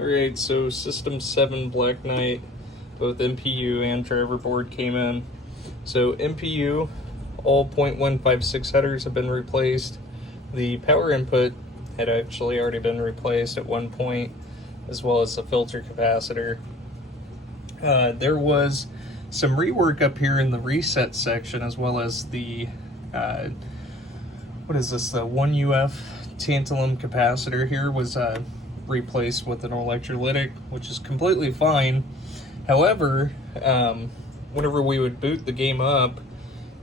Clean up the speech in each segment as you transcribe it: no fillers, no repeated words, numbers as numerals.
Alright, so System 7 Black Knight, both MPU and driver board came in. So MPU, all 0.156 headers have been replaced. The power input had actually already been replaced at one point, as well as the filter capacitor. There was some rework up here in the reset section, as well as the, what is this, the 1UF tantalum capacitor here was replaced with an electrolytic, which is completely fine. However, whenever we would boot the game up,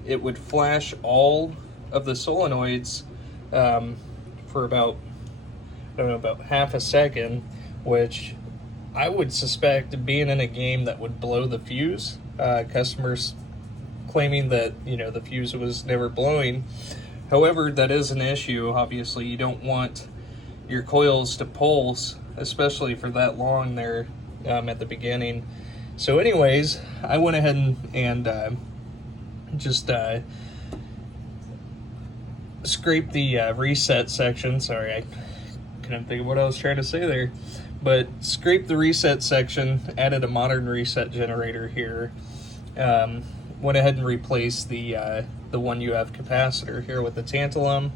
it would flash all of the solenoids for about, I don't know, about half a second, which I would suspect being in a game that would blow the fuse. Customers claiming that, you know, the fuse was never blowing. However, that is an issue. Obviously, you don't want your coils to pulse, especially for that long there at the beginning. So anyways, I went ahead and just scraped the reset section. Sorry, I couldn't think of what I was trying to say there. But scraped the reset section, added a modern reset generator here. Went ahead and replaced the 1UF capacitor here with the tantalum.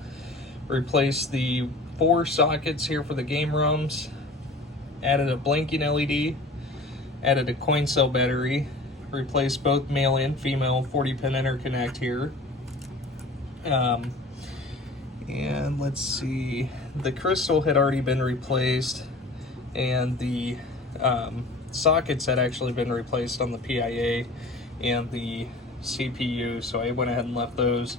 Replaced the 4 sockets here for the game ROMs. Added a blinking LED. Added a coin cell battery. Replaced both male and female 40-pin interconnect here. And let's see, the crystal had already been replaced, and the sockets had actually been replaced on the PIA and the CPU, so I went ahead and left those.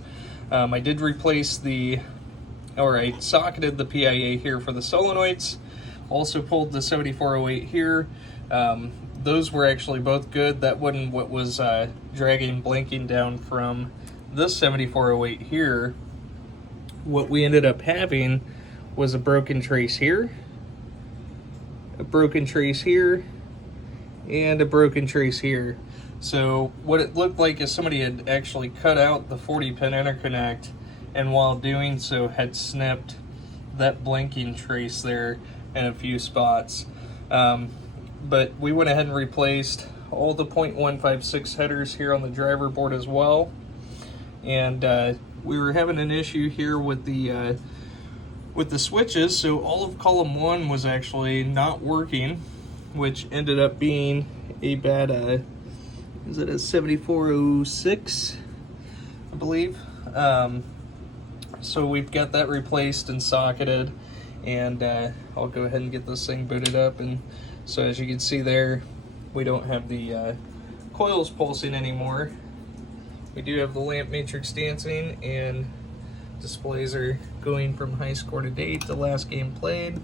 I did replace I socketed the PIA here for the solenoids, also pulled the 7408 here. Those were actually both good. That wasn't what was dragging blinking down from this 7408 here. What we ended up having was a broken trace here, a broken trace here, and a broken trace here. So what it looked like is somebody had actually cut out the 40-pin interconnect, and while doing so had snipped that blinking trace there in a few spots. But we went ahead and replaced all the 0.156 headers here on the driver board as well. And we were having an issue here with the switches, so all of column 1 was actually not working, which ended up being a bad, is it a 7406, I believe. So we've got that replaced and socketed, and I'll go ahead and get this thing booted up. And so as you can see there, we don't have the coils pulsing anymore. We do have the lamp matrix dancing, and displays are going from high score to date to last game played.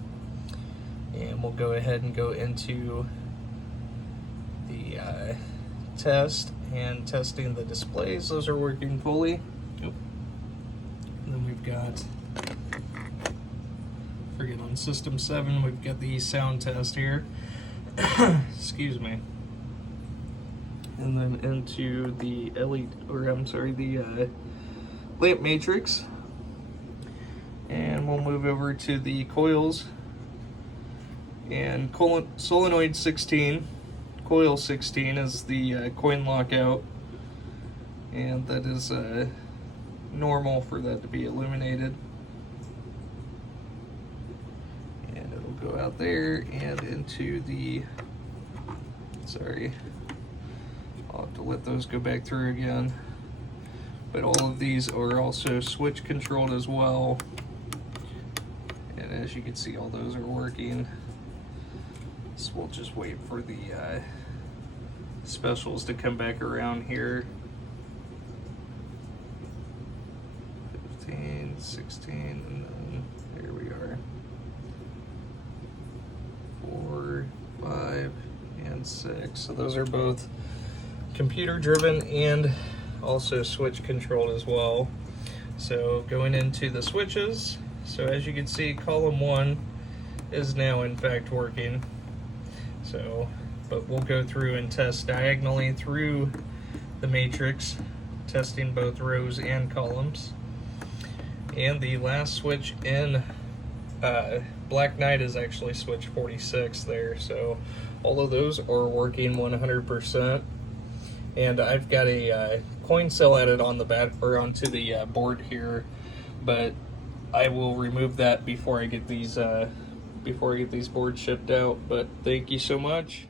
And we'll go ahead and go into the test and testing the displays. Those are working fully. Yep. And then we've got, forget on System 7, we've got the sound test here. Excuse me. And then into the the lamp matrix. And we'll move over to the coils. And solenoid 16, coil 16 is the coin lockout. And that is normal for that to be illuminated. And it'll go out there and into the, sorry, I'll have to let those go back through again. But all of these are also switch controlled as well. And as you can see, all those are working. So we'll just wait for the specials to come back around here. 15, 16, and then there we are. 4, 5, and 6. So those are both computer driven and also switch controlled as well. So going into the switches, so as you can see, column 1 is now in fact working. So, but we'll go through and test diagonally through the matrix, testing both rows and columns. And the last switch in Black Knight is actually switch 46 there, so all of those are working 100%. And I've got a coin cell added on the onto the board here, but I will remove that before I get these boards shipped out. But thank you so much.